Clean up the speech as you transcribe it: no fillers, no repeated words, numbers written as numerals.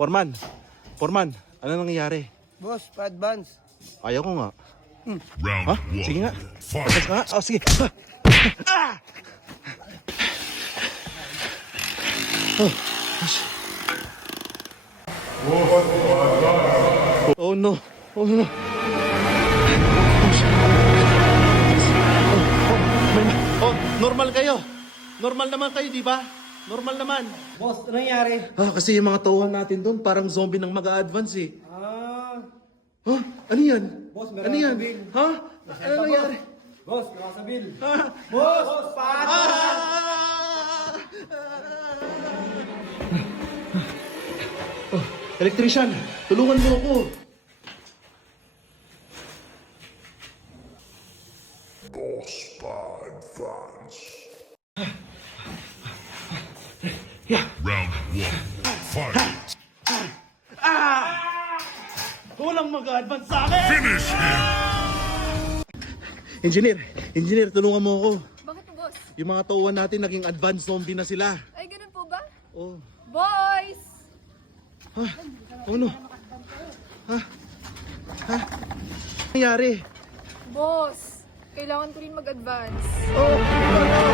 Foreman. Foreman, ano nangyayari? Boss, pa-advance. Ayaw ko nga. Round Ha? one. Sige nga. Fight. Patay ka nga. Oh, sige. Ah! Oh. Oh no. Oh no. Oh, normal kayo. Normal naman kayo, di ba? Normal naman. Boss, ano nangyari? Kasi yung mga tauhan natin doon, parang zombie nang mag-a-advance eh. Ha? Ano yan? Boss, meron Ano yan? akong bill. Ha? Ano nangyari? Boss, nakasabil. Ha? Boss, paano? Oh, electrician, tulungan mo ako. Boss advance. Round one. Fight. Walang mag-a-advance sa akin! Finish him. Engineer, tulungan mo ako. Bakit po, boss? Yung mga tauhan natin, naging advanced zombie na sila. Ay, ganun po ba? Oh. Boys! Ha? Ano? Ha? Ha? Ano nangyari? Boss, kailangan ko rin mag-advance. Oh!